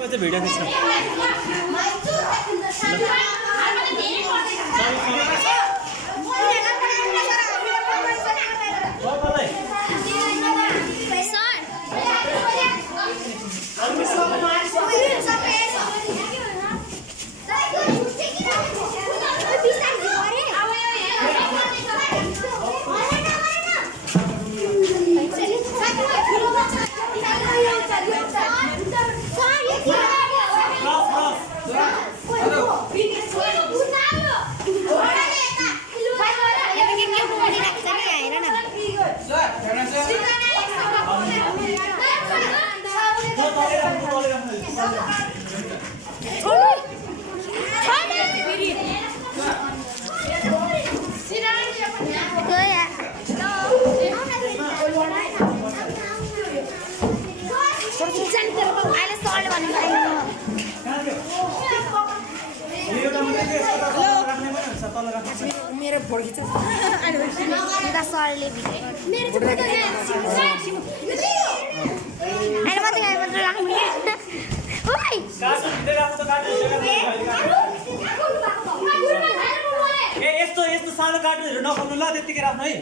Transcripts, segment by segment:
video खिच्न मेरो photo खिच्छ सरले मेरो फोटो राख्नु यस्तो यस्तो सानो कार्टुनहरू नखाउनु ल त्यतिकै राख्नु है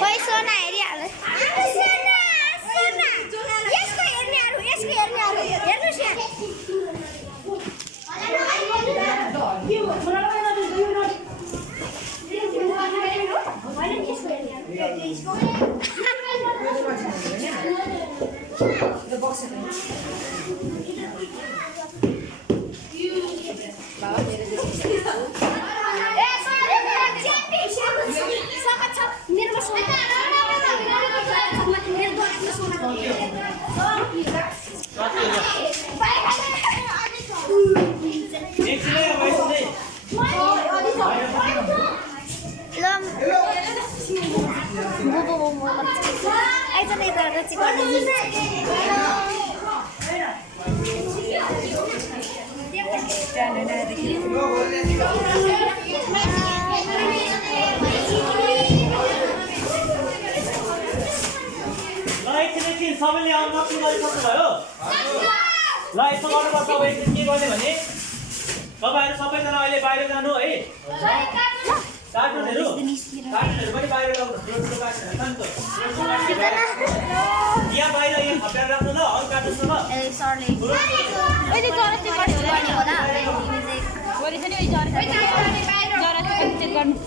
खोइ सोना हेरिहाल्नु यसको हेर्नेहरू हेर्नुहोस् यहाँ सबैले अनबक्सिङ गरिसक्नुभयो ल यसो गर्नुपर्छ अब एकछिन के गर्ने भने तपाईँहरू सबैजना अहिले बाहिर जानु है कार्टुनहरू पनि बाहिर ल्याउनु यहाँ बाहिर यहाँ खप्याएर राख्नु ल अरू कार्टुनसँग